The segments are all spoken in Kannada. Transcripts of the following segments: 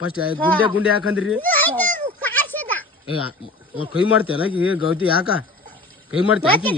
ಫಸ್ಟ್ ಗುಂಡೆ ಗುಂಡೆ ಯಾಕಂದ್ರಿ ಕೈ ಮಾಡ್ತೇನ ಗೌತಿ ಯಾಕ ಕೈ ಮಾಡ್ತೇನೆ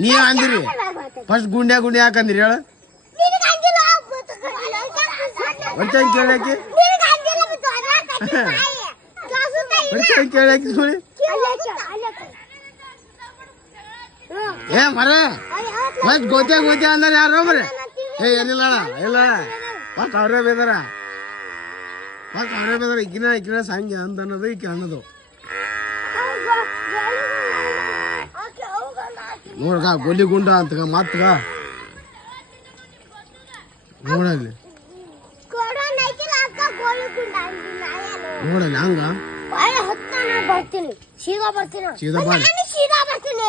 ನೀ ಅಂದಿರಿ ಫಸ್ಟ್ ಗುಂಡೆ ಗುಂಡೆ ಯಾಕಂದ್ರಿ ಹೇಳ ಕೇಳಾಕಿ ಕೇಳಾಕಿ ಸುಳಿ ಏ ಮರ ಫಸ್ಟ್ ಗೋತೆ ಗೋತೆ ಅಂದ್ರ ಯಾರು ಮರೆ ಏ ಏನಿಲ್ಲ ಇಲ್ಲ ಫಸ್ಟ್ ಅವ್ರೇ ಬೇದಾರ ಈಕಿನ ಸಂಗೆ ಅಂತ ಅನ್ನೋದು ಈಕೆ ಅನ್ನೋದು ನೋಡ್ಗ ಗೋಲಿ ಗುಂಡ ಅಂತಗ ಮತ್ಗ ನೋಡಲ್ಲಿ ನೋಡಲ್ಲಿ ಹಂಗ ಬರ್ತೀನಿ ಸೀದಾ ಬರ್ತೀನಿ ಸೀದಾ ಬರ್ತೀನಿ